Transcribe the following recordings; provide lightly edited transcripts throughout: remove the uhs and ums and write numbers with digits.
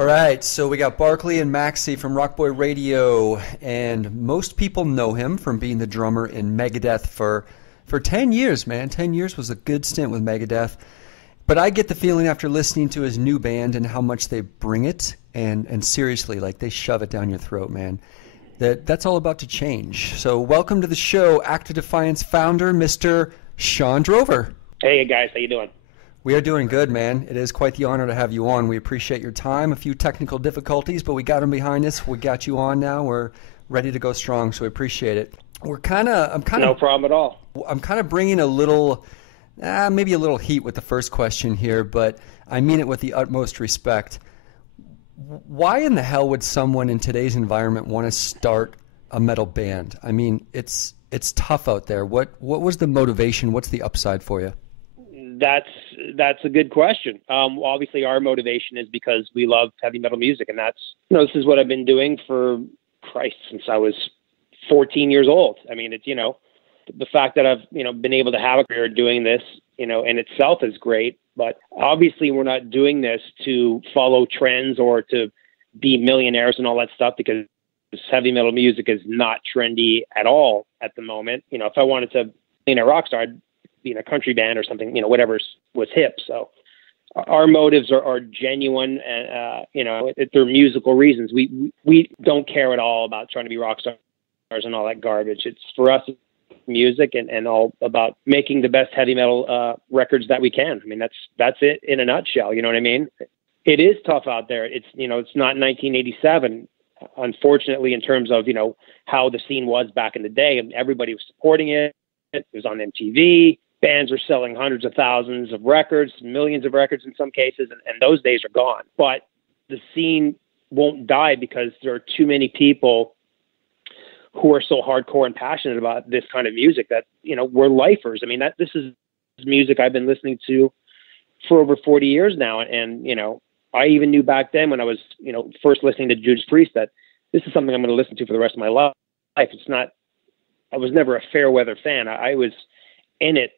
All right, so we got Barkley and Maxie from RockBoy Radio, and most people know him from being the drummer in Megadeth for 10 years, man. 10 years was a good stint with Megadeth. But I get the feeling after listening to his new band and how much they bring it, and seriously, like they shove it down your throat, man, that's all about to change. So welcome to the show, Active Defiance founder, Mr. Shawn Drover. Hey, guys, how you doing? We are doing good, man. It is quite the honor to have you on. We appreciate your time. A few technical difficulties, but we got them behind us. We got you on now. We're ready to go strong, so we appreciate it. No problem at all. I'm kind of bringing a little, maybe a little heat with the first question here, but I mean it with the utmost respect. Why in the hell would someone in today's environment want to start a metal band? I mean, it's tough out there. What was the motivation? What's the upside for you? That's a good question. Obviously, our motivation is because we love heavy metal music, and that's, this is what I've been doing for since I was 14 years old. I mean, it's, the fact that I've, been able to have a career doing this, in itself is great. But obviously, we're not doing this to follow trends or to be millionaires and all that stuff, because heavy metal music is not trendy at all at the moment. If I wanted to be a rock star, I'd be in a country band or something, whatever was hip. So our motives are genuine, and they're musical reasons. We don't care at all about trying to be rock stars and all that garbage. It's for us, music and all about making the best heavy metal records that we can. I mean, that's it in a nutshell. You know what I mean? It is tough out there. It's it's not 1987, unfortunately, in terms of how the scene was back in the day, and everybody was supporting it. It was on MTV. Bands were selling hundreds of thousands of records, millions of records in some cases, and those days are gone. But the scene won't die because there are too many people who are so hardcore and passionate about this kind of music that, we're lifers. I mean, this is music I've been listening to for over 40 years now. And, I even knew back then when I was, first listening to Judas Priest that this is something I'm going to listen to for the rest of my life. I was never a fair weather fan. I was in it,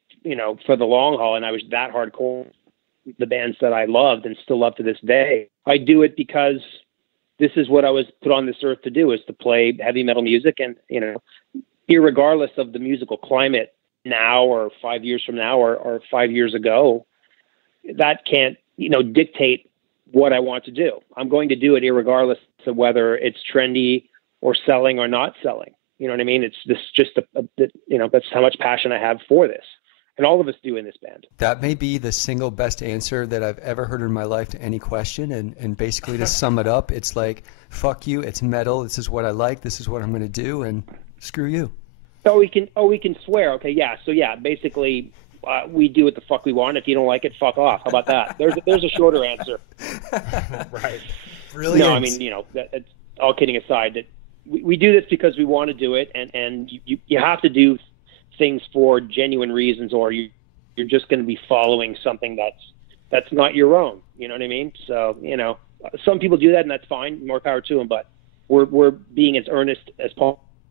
for the long haul, and I was that hardcore. The bands that I loved and still love to this day, I do it because this is what I was put on this earth to do, is to play heavy metal music. And, irregardless of the musical climate now or 5 years from now or 5 years ago, that can't, dictate what I want to do. I'm going to do it irregardless of whether it's trendy or selling or not selling. You know what I mean? It's just that's how much passion I have for this. And all of us do in this band. That may be the single best answer that I've ever heard in my life to any question. And basically, to sum it up, it's like, fuck you, it's metal, this is what I like, this is what I'm going to do, and screw you. We can swear. Okay, yeah. So, yeah, basically, we do what the fuck we want. If you don't like it, fuck off. How about that? There's a shorter answer. Right. Brilliant. No, I mean, it's, all kidding aside, that we do this because we want to do it, and you have to do things for genuine reasons, or you're just going to be following something that's not your own. You know what I mean? So, some people do that, and that's fine. More power to them. But we're being as earnest as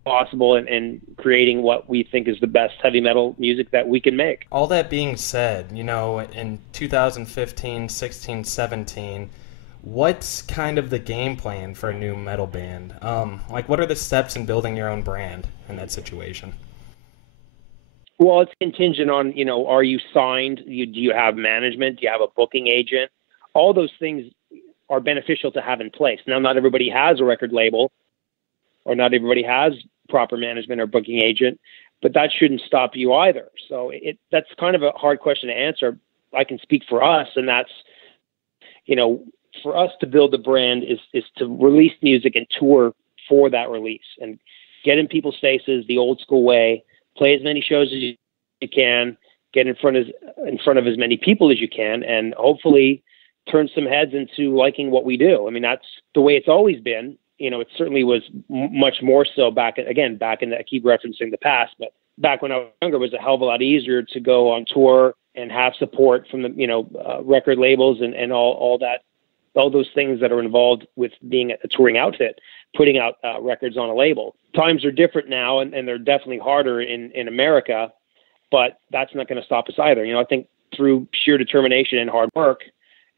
possible and creating what we think is the best heavy metal music that we can make. All that being said, in 2015, 16, 17, what's kind of the game plan for a new metal band? What are the steps in building your own brand in that situation? Well, it's contingent on, are you signed? Do you have management? Do you have a booking agent? All those things are beneficial to have in place. Now, not everybody has a record label, or not everybody has proper management or booking agent, but that shouldn't stop you either. So that's kind of a hard question to answer. I can speak for us, and that's, for us to build the brand is to release music and tour for that release and get in people's faces the old school way. Play as many shows as you can, get in front of as many people as you can, and hopefully turn some heads into liking what we do. I mean, that's the way it's always been. It certainly was much more so back in the, I keep referencing the past, but back when I was younger, it was a hell of a lot easier to go on tour and have support from the, record labels and all those things that are involved with being a touring outfit, putting out records on a label. Times are different now, and they're definitely harder in America, but that's not going to stop us either. I think through sheer determination and hard work,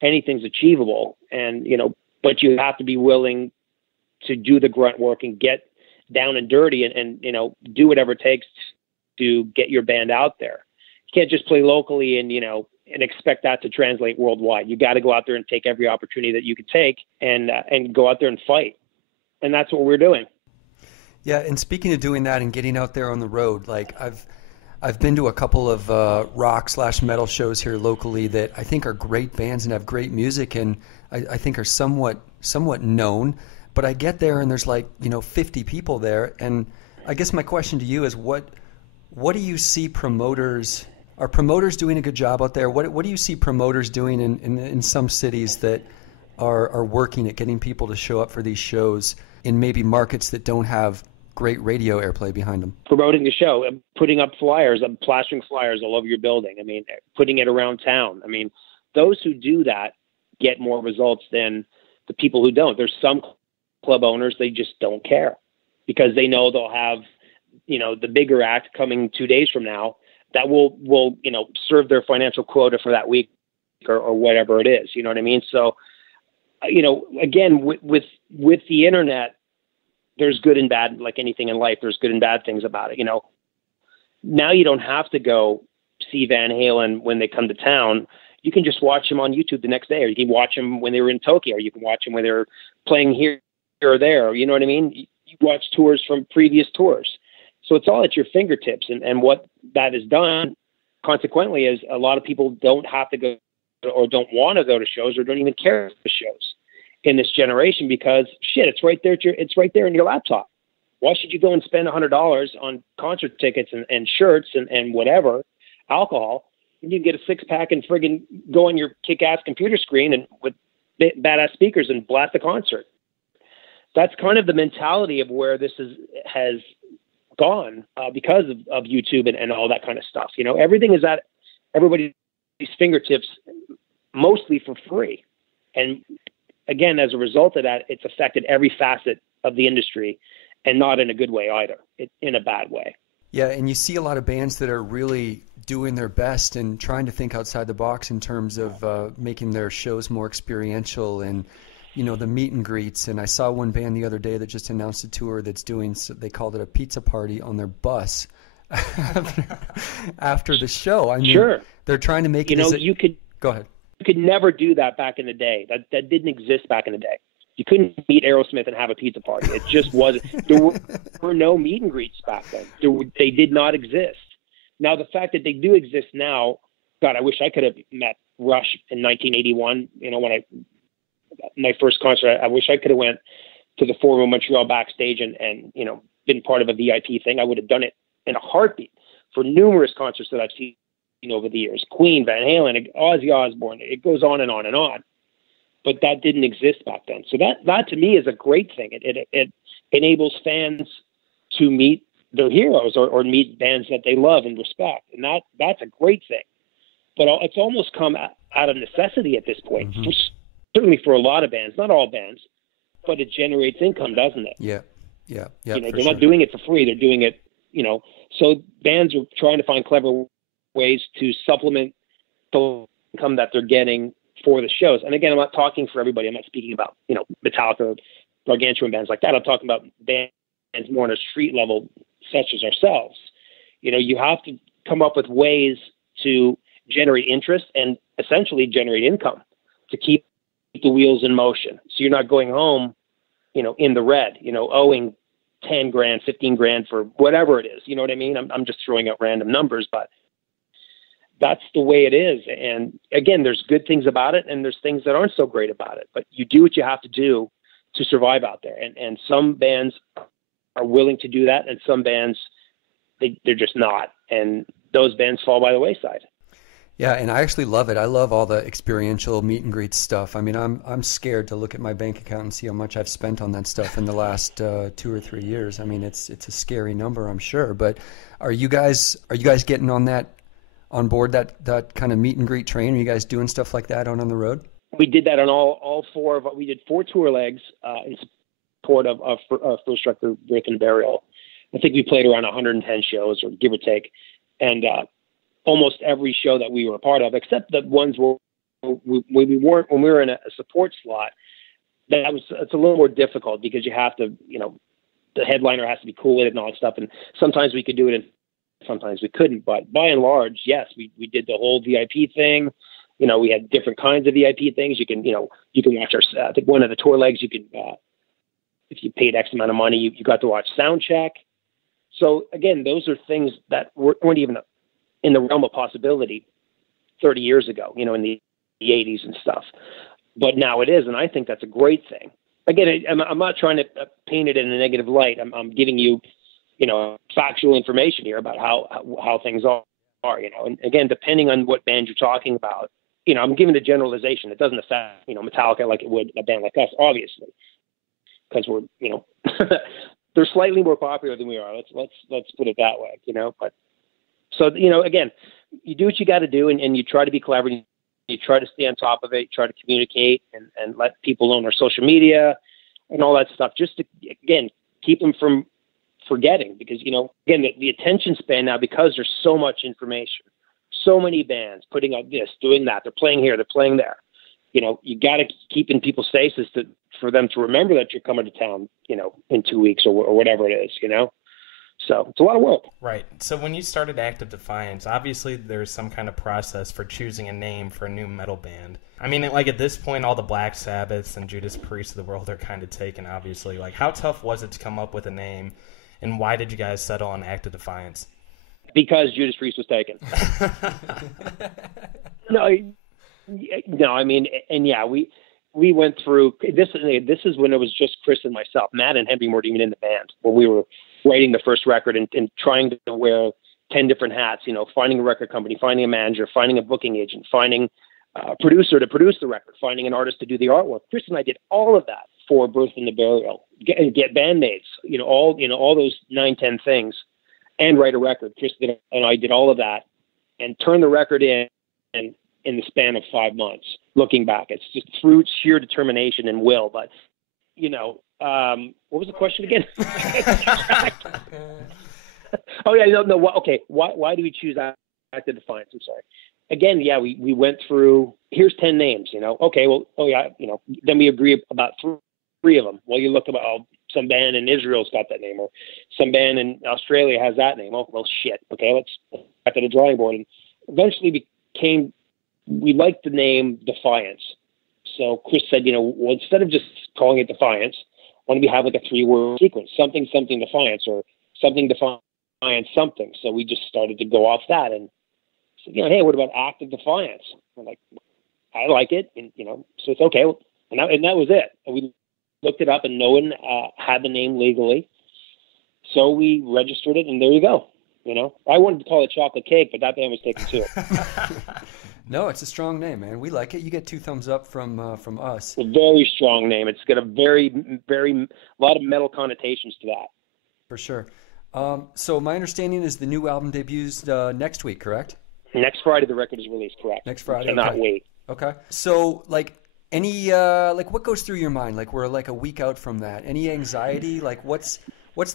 anything's achievable. And, but you have to be willing to do the grunt work and get down and dirty and do whatever it takes to get your band out there. You can't just play locally and expect that to translate worldwide. You got to go out there and take every opportunity that you could take and go out there and fight. And that's what we're doing. Yeah. And speaking of doing that and getting out there on the road, like I've been to a couple of rock/metal shows here locally that I think are great bands and have great music, and I think are somewhat known. But I get there and there's 50 people there, and I guess my question to you is what do you see promoters? Are promoters doing a good job out there? What do you see promoters doing in some cities that are working at getting people to show up for these shows in maybe markets that don't have great radio airplay behind them? Promoting the show, putting up flyers, plastering flyers all over your building. I mean, putting it around town. I mean, those who do that get more results than the people who don't. There's some club owners, they just don't care because they know they'll have, the bigger act coming 2 days from now that will serve their financial quota for that week or whatever it is. You know what I mean? So, again, with the internet, there's good and bad, like anything in life, there's good and bad things about it. Now you don't have to go see Van Halen when they come to town. You can just watch them on YouTube the next day, or you can watch them when they were in Tokyo, or you can watch them when they're playing here or there. You know what I mean? You watch tours from previous tours. So it's all at your fingertips. And what that has done, consequently, is a lot of people don't have to go or don't want to go to shows or don't even care for shows in this generation because it's right there. It's right there in your laptop. Why should you go and spend $100 on concert tickets and shirts and whatever, alcohol? You can get a 6-pack and friggin' go on your kick-ass computer screen and with badass speakers and blast a concert. That's kind of the mentality of where this has gone because of YouTube and all that kind of stuff. Everything is at everybody's fingertips, mostly for free. And again, as a result of that, it's affected every facet of the industry, and not in a good way either, in a bad way. Yeah, and you see a lot of bands that are really doing their best and trying to think outside the box in terms of making their shows more experiential and, the meet and greets. And I saw one band the other day that just announced a tour that's doing, they called it a pizza party on their bus after the show. I mean, sure. They're trying to make it Go ahead. You could never do that back in the day. That didn't exist back in the day. You couldn't meet Aerosmith and have a pizza party. It just wasn't. There were no meet and greets back then. They did not exist. Now, the fact that they do exist now, God, I wish I could have met Rush in 1981. When my first concert, I wish I could have went to the Forum Montreal backstage and been part of a VIP thing. I would have done it in a heartbeat for numerous concerts that I've seen over the years. Queen, Van Halen, Ozzy Osbourne. It goes on and on and on. But that didn't exist back then. So that to me is a great thing. It enables fans to meet their heroes or meet bands that they love and respect. And that's a great thing. But it's almost come out of necessity at this point, mm-hmm. Certainly for a lot of bands, not all bands, but it generates income, doesn't it? Yeah. They're not doing it for free. They're doing it, so bands are trying to find clever ways to supplement the income that they're getting for the shows. And again, I'm not talking for everybody. I'm not speaking about, Metallica, gargantuan bands like that. I'm talking about bands more on a street level, such as ourselves. You have to come up with ways to generate interest and essentially generate income to keep the wheels in motion. So you're not going home, in the red, owing 10 grand, 15 grand for whatever it is. You know what I mean? I'm just throwing out random numbers, but that's the way it is. And again, there's good things about it and there's things that aren't so great about it, but you do what you have to do to survive out there. And some bands are willing to do that. And some bands, they're just not. And those bands fall by the wayside. Yeah, and I actually love it. I love all the experiential meet and greet stuff. I mean, I'm scared to look at my bank account and see how much I've spent on that stuff in the last 2 or 3 years. I mean, it's a scary number, I'm sure. But are you guys getting on board that kind of meet and greet train? Are you guys doing stuff like that on the road? We did that on all four of. We did 4 tour legs in support of First Record Break and Burial. I think we played around 110 shows, or give or take, and almost every show that we were a part of, except the ones where we weren't, when we were in a support slot, it's a little more difficult because you have to, the headliner has to be cool with it and all that stuff. And sometimes we could do it and sometimes we couldn't. But by and large, yes, we did the whole VIP thing. We had different kinds of VIP things. You can watch I think one of the tour legs, you could, if you paid X amount of money, you got to watch Soundcheck. So again, those are things that weren't even in the realm of possibility 30 years ago, in the 80s and stuff. But now it is, and I think that's a great thing. Again, I'm not trying to paint it in a negative light. I'm giving you, factual information here about how things are, And again, depending on what band you're talking about, I'm giving a generalization. It doesn't affect, Metallica like it would a band like us, obviously, because we're, they're slightly more popular than we are. Let's put it that way, But so, again, you do what you got to do, and you try to be clever. You try to stay on top of it. You try to communicate and let people know on our social media and all that stuff, just to, again, keep them from forgetting. Because, again, the attention span now, because there's so much information, so many bands putting out this, doing that, they're playing here, they're playing there. You got to keep in people's faces for them to remember that you're coming to town, in 2 weeks or whatever it is, So it's a lot of work. Right. So when you started Active Defiance, obviously there's some kind of process for choosing a name for a new metal band. I mean, like at this point, all the Black Sabbaths and Judas Priest of the world are kind of taken, obviously. Like, how tough was it to come up with a name, and why did you guys settle on Active Defiance? Because Judas Priest was taken. No, I mean, and yeah, we went through this. This is when it was just Chris and myself. Matt and Henry weren't even in the band when we were writing the first record and trying to wear 10 different hats, finding a record company, finding a manager, finding a booking agent, finding a producer to produce the record, finding an artist to do the artwork. Chris and I did all of that for Birth and the Burial, get Band-Aids, all those 9-10 things, and write a record. Chris and I did all of that and turned the record in the span of 5 months. Looking back, it's just through sheer determination and will. But, what was the question again? Oh yeah, no. Okay, why do we choose Active Defiance? I'm sorry. Again, yeah, we went through. Here's 10 names. Okay, well, oh yeah, then we agree about three of them. Well, you look about some band in Israel's got that name, or some band in Australia has that name. Oh well, shit. Okay, let's back to the drawing board. And eventually we liked the name Defiance. So Chris said, well, instead of just calling it Defiance, why don't we have like a 3-word sequence, something Defiance, or something Defiance something. So we just started to go off that and said, hey, what about Active Defiance? We're like, I like it, and so it's okay. And that was it. And we looked it up, and no one had the name legally, so we registered it, and there you go. I wanted to call it Chocolate Cake, but that band was taken too. No, it's a strong name, man. We like it. You get 2 thumbs up from us. A very strong name. It's got a very, very lot of metal connotations to that. For sure. So my understanding is the new album debuts next week, correct? Next Friday the record is released, correct. Next Friday. Cannot wait. Okay. So any what goes through your mind? Like we're like a week out from that. Any anxiety? Like what's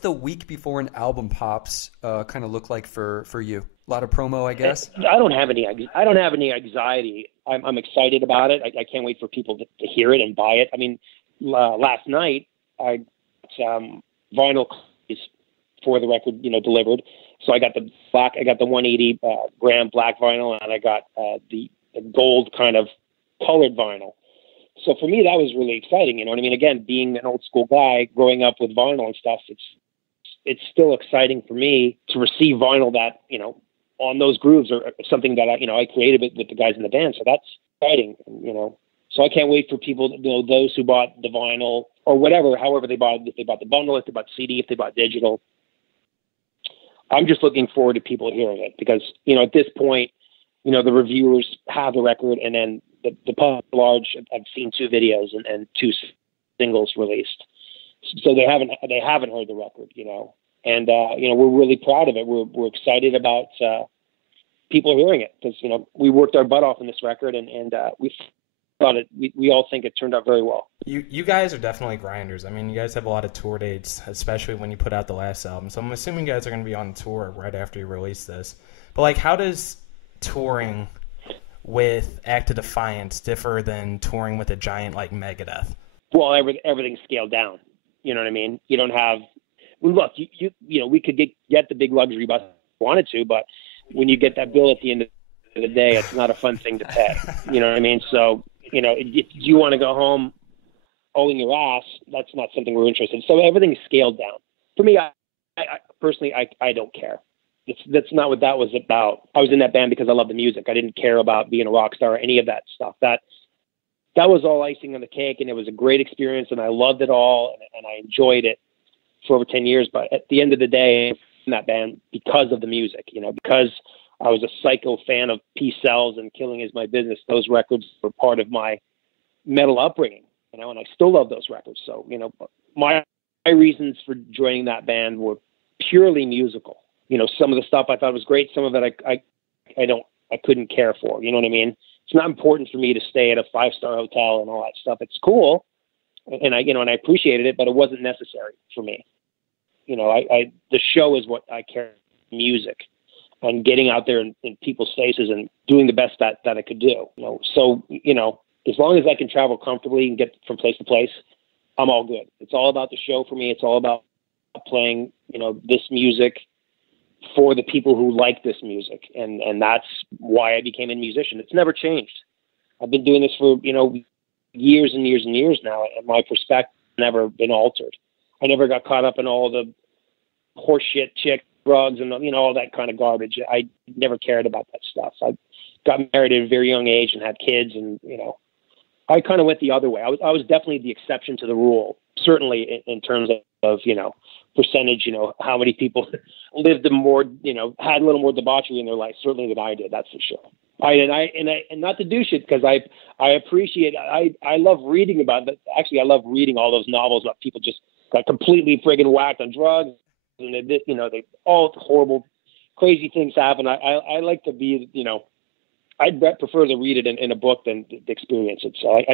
the week before an album pops kind of look like for you? A lot of promo, I guess. I don't have any anxiety. I'm excited about it. I can't wait for people to hear it and buy it. I mean, last night I vinyl for the record, delivered. So I got the 180 gram black vinyl, and I got the gold kind of colored vinyl. So for me, that was really exciting. You know what I mean? Again, being an old school guy, growing up with vinyl and stuff, it's still exciting for me to receive vinyl that, on those grooves or something that I created with the guys in the band. So that's exciting, So I can't wait for people, those who bought the vinyl or whatever, however they bought it, if they bought the bundle, if they bought CD, if they bought digital. I'm just looking forward to people hearing it because, at this point, the reviewers have the record, and then the public at large, I've seen 2 videos and 2 singles released. So they haven't heard the record, and, we're really proud of it. We're excited about people hearing it because, we worked our butt off on this record and we thought we all think it turned out very well. You guys are definitely grinders. I mean, you guys have a lot of tour dates, especially when you put out the last album. So I'm assuming you guys are going to be on tour right after you release this. But, how does touring with Active Defiance differ than touring with a giant like Megadeth? Well, everything's scaled down. You know what I mean? You don't have. Well, look, you know, we could get the big luxury bus if we wanted to, but when you get that bill at the end of the day, it's not a fun thing to pay. You know what I mean? So, you know, if you want to go home owing your ass, that's not something we're interested in. So everything's scaled down. For me, I personally, I don't care. That's not what that was about. I was in that band because I love the music. I didn't care about being a rock star or any of that stuff. That was all icing on the cake, and it was a great experience, and I loved it all, and I enjoyed it for over 10 years. But at the end of the day, in that band because of the music, you know, because I was a psycho fan of Peace Sells and Killing Is My Business. Those records were part of my metal upbringing, you know, and I still love those records. So, you know, my reasons for joining that band were purely musical. You know, some of the stuff I thought was great. Some of it I couldn't care for. You know what I mean? It's not important for me to stay at a 5-star hotel and all that stuff. It's cool, and I appreciated it, but it wasn't necessary for me. You know, the show is what I care. Music and getting out there in people's faces and doing the best that I could do. You know, so you know, as long as I can travel comfortably and get from place to place, I'm all good. It's all about the show for me. It's all about playing, you know, this music for the people who like this music. And that's why I became a musician. It's never changed. I've been doing this for, you know, years and years and years now. And my perspective has never been altered. I never got caught up in all the horseshit chick drugs and, you know, all that kind of garbage. I never cared about that stuff. I got married at a very young age and had kids, and, you know, I kind of went the other way. I was definitely the exception to the rule, certainly in terms of, you know, percentage, you know, how many people lived a more, you know, had a little more debauchery in their life, certainly than I did. That's for sure. And not to do shit, because I appreciate, I love reading about it. Actually, I love reading all those novels about people just got completely friggin' whacked on drugs, and they, you know, they all horrible, crazy things happen. I like to be, you know, I'd prefer to read it in a book than to experience it. So I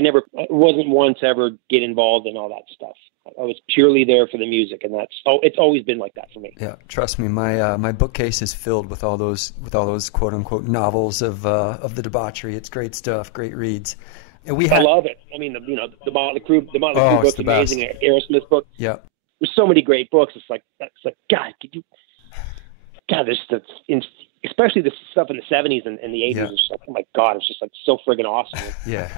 wasn't one to ever get involved in all that stuff. I was purely there for the music, and it's always been like that for me. Yeah, trust me, my bookcase is filled with all those quote unquote novels of the debauchery. It's great stuff, great reads. And I love it. I mean, the Motley Crue book's amazing. Aerosmith book. Yeah, there's so many great books. It's like God, especially the stuff in the 70s and the 80s. Yeah. It's like, oh my God, it's just like so friggin' awesome. Yeah.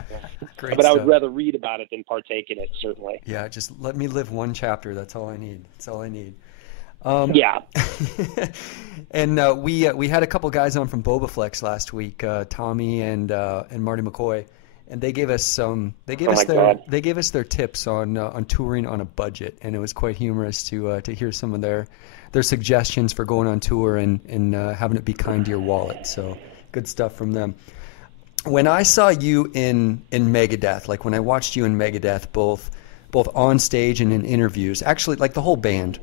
Great but stuff. I would rather read about it than partake in it, certainly. Yeah, just let me live one chapter. That's all I need. Yeah. And we had a couple guys on from Bobaflex last week, Tommy and Marty McCoy, and they gave us their tips on touring on a budget, and it was quite humorous to hear some of their suggestions for going on tour and having it be kind to your wallet. So good stuff from them. When I saw you in Megadeth, like when I watched you in Megadeth, both on stage and in interviews, actually like the whole band,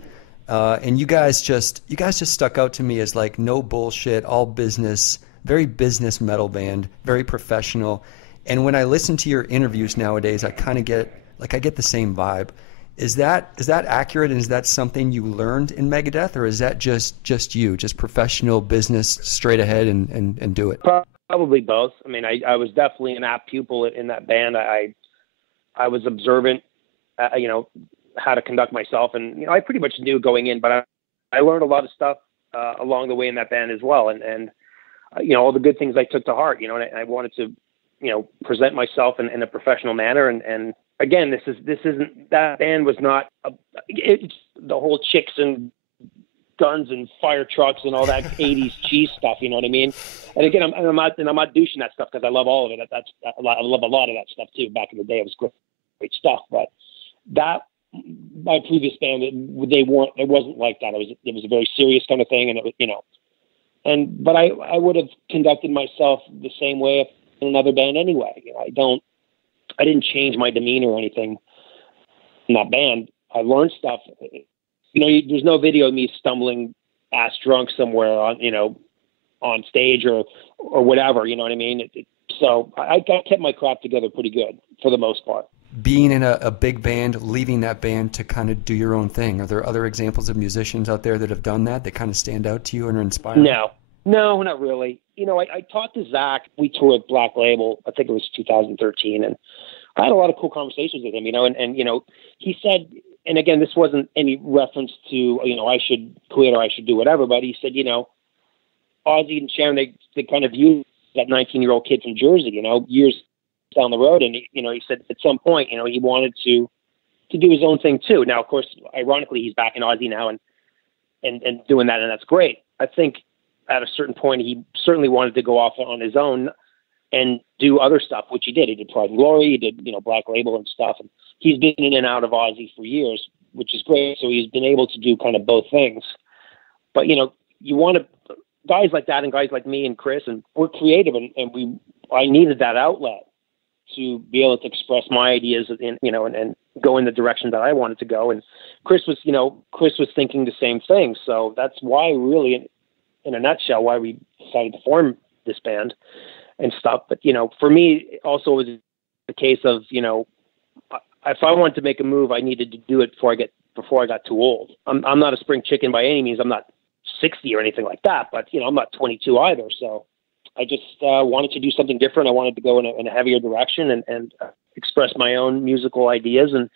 and you guys just stuck out to me as like no bullshit, all business, very business metal band, very professional. And when I listen to your interviews nowadays, I kind of get the same vibe. Is that accurate, and is that something you learned in Megadeth, or is that just you, just professional business, straight ahead and do it? Probably both. I mean, I was definitely an apt pupil in that band. I was observant, you know, how to conduct myself, and you know, I pretty much knew going in, but I learned a lot of stuff along the way in that band as well, and you know, all the good things I took to heart. You know, and I wanted to, you know, present myself in a professional manner, and again, this isn't, that band was not it's the whole chicks and guns and fire trucks and all that 80s cheese stuff, you know what I mean? And again, I'm not douching that stuff, because I love all of it. I love a lot of that stuff too. Back in the day, it was great stuff, but that, my previous band, it wasn't like that. It was a very serious kind of thing, and it was, you know, but I would have conducted myself the same way if in another band anyway. You know, I didn't change my demeanor or anything in that band. I learned stuff. You know, there's no video of me stumbling ass drunk somewhere on stage or whatever. You know what I mean? So I kept my crap together pretty good for the most part. Being in a big band, leaving that band to kind of do your own thing. Are there other examples of musicians out there that have done that kind of stand out to you and are inspiring? No, not really. You know, I talked to Zach. We toured Black Label. I think it was 2013, and I had a lot of cool conversations with him, and he said, and again, this wasn't any reference to, I should quit or I should do whatever, but he said, Ozzy and Sharon, they kind of viewed that 19-year-old kid from Jersey, years down the road. And, he said at some point, he wanted to do his own thing too. Now, of course, ironically, he's back in Ozzy now and doing that. And that's great. I think at a certain point, he certainly wanted to go off on his own and do other stuff, which he did. He did Pride and Glory, he did, Black Label and stuff. And he's been in and out of Ozzy for years, which is great. So he's been able to do kind of both things. But, you want to, guys like that and guys like me and Chris, and we're creative, and I needed that outlet to be able to express my ideas and go in the direction that I wanted to go. And Chris was thinking the same thing. So that's why, really, in a nutshell, why we decided to form this band and stuff. But, for me also it was the case of, if I wanted to make a move, I needed to do it before I got too old. I'm not a spring chicken by any means. I'm not 60 or anything like that, but I'm not 22 either. So I just wanted to do something different. I wanted to go in a heavier direction and express my own musical ideas and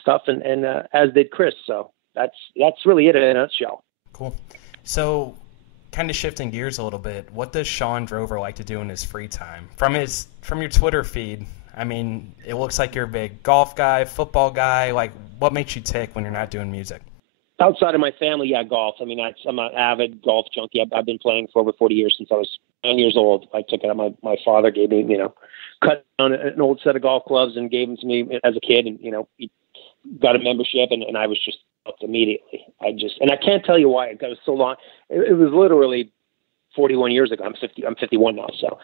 stuff, and as did Chris. So that's really it in a nutshell. Cool. So kind of shifting gears a little bit, what does Shawn Drover like to do in his free time? From your Twitter feed, I mean, it looks like you're a big golf guy, football guy. Like, what makes you tick when you're not doing music? Outside of my family, yeah, golf. I mean, I'm an avid golf junkie. I've been playing for over 40 years since I was 9 years old. I took it out. My father gave me, cut down an old set of golf clubs and gave them to me as a kid. And, he got a membership, and I was just hooked immediately. And I can't tell you why. It was so long. It was literally 41 years ago. I'm 51 now. So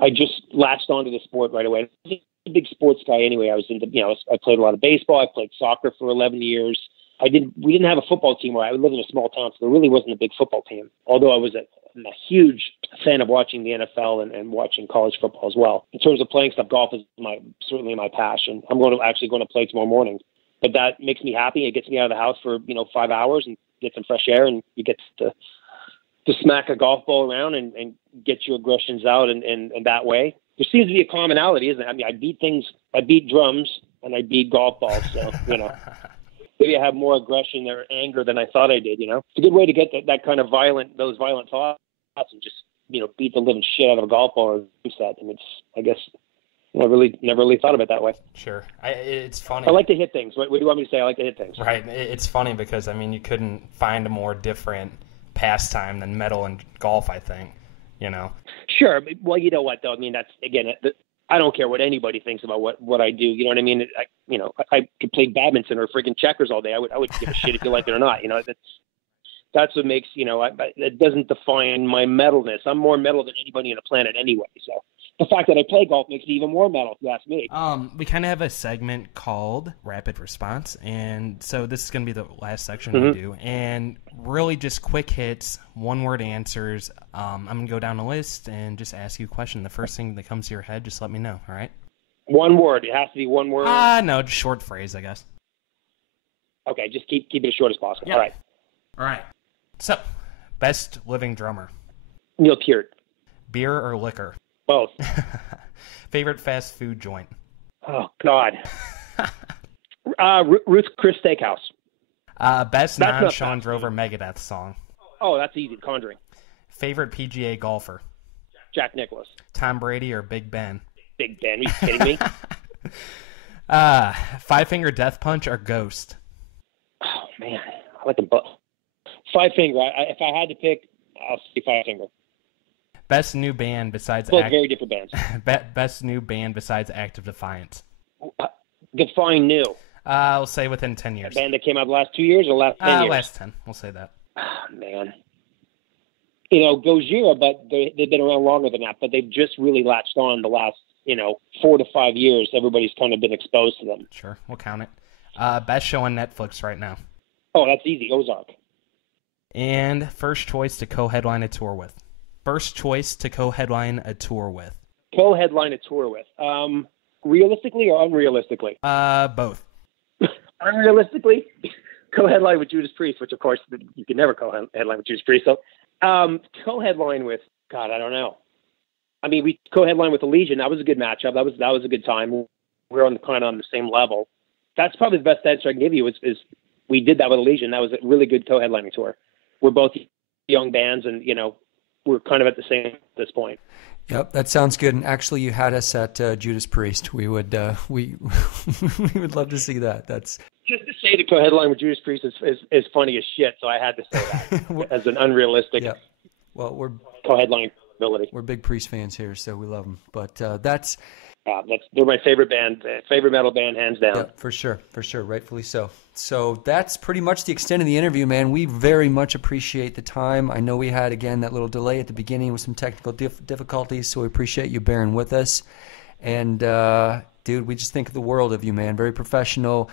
I just latched onto the sport right away. I was a big sports guy anyway. I was into, I played a lot of baseball. I played soccer for 11 years. We didn't have a football team where I lived in a small town, so there really wasn't a big football team. Although I was a huge fan of watching the NFL and watching college football as well. In terms of playing stuff, golf is certainly my passion. I'm going to play tomorrow morning, but that makes me happy. It gets me out of the house for 5 hours and get some fresh air, and you get to smack a golf ball around and get your aggressions out, and that way. There seems to be a commonality, isn't it? I mean, I beat drums and I beat golf balls, so maybe I have more aggression or anger than I thought I did. It's a good way to get that kind of those violent thoughts and just beat the living shit out of a golf ball or a set. And it's, I guess, I really never really thought of it that way. Sure, it's funny. I like to hit things. What do you want me to say? I like to hit things. Right. It's funny because you couldn't find a more different pastime than metal and golf, I think. Sure. Well, you know what though? I mean, that's again. I don't care what anybody thinks about what I do. You know what I mean? I could play badminton or freaking checkers all day. I would give a shit if you like it or not. That's what makes, it doesn't define my metalness. I'm more metal than anybody on the planet anyway. So the fact that I play golf makes me even more metal, if you ask me. We kind of have a segment called Rapid Response, and so this is going to be the last section we do. And really just quick hits, one-word answers. I'm going to go down a list and just ask you a question. The first thing that comes to your head, just let me know, all right? One word. It has to be one word? No, just short phrase, I guess. Okay, just keep it as short as possible. Yep. All right. So, best living drummer? Neil Peart. Beer or liquor? Both. Favorite fast food joint? Oh, God. Ruth's Chris Steakhouse. Best non-Shawn Drover Megadeth song? Oh, that's easy. Conjuring. Favorite PGA golfer? Jack Nicklaus. Tom Brady or Big Ben? Big Ben. Are you kidding me? Five Finger Death Punch or Ghost? Oh, man. I like them both. Five Finger. If I had to pick, I'll say Five Finger. Best new band besides... Both very different bands. Best new band besides Active Defiance? Define new. I'll say within 10 years. A band that came out the last 2 years or last 10 years? Last 10. We'll say that. Oh, man. Gojira, but they've been around longer than that, but they've just really latched on the last, 4 to 5 years. Everybody's kind of been exposed to them. Sure. We'll count it. Best show on Netflix right now? Oh, that's easy. Ozark. And first choice to co-headline a tour with? Co-headline a tour with. Realistically or unrealistically? Both. Unrealistically, co-headline with Judas Priest, which of course you can never co-headline with Judas Priest. So, co-headline with, God, I don't know. I mean, we co-headline with the Legion. That was a good matchup. That was a good time. we're kind of on the same level. That's probably the best answer I can give you. Is we did that with Elysian. That was a really good co-headlining tour. We're both young bands, and we're kind of at the same at this point. Yep, that sounds good. And actually, you had us at Judas Priest. We would we would love to see that. That's just to say the co-headline with Judas Priest is funny as shit. So I had to say that as an unrealistic. Yeah. Well, we're co-headline ability. We're big Priest fans here, so we love them. But they're my favorite band, favorite metal band, hands down. Yeah, for sure, rightfully so. So that's pretty much the extent of the interview, man. We very much appreciate the time. I know we had, again, that little delay at the beginning with some technical difficulties, so we appreciate you bearing with us. And, dude, we just think of the world of you, man. Very professional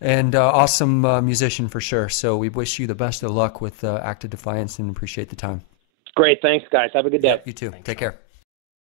and awesome musician for sure. So we wish you the best of luck with Act of Defiance and appreciate the time. Great. Thanks, guys. Have a good day. Yep, you too. Thanks, Take care.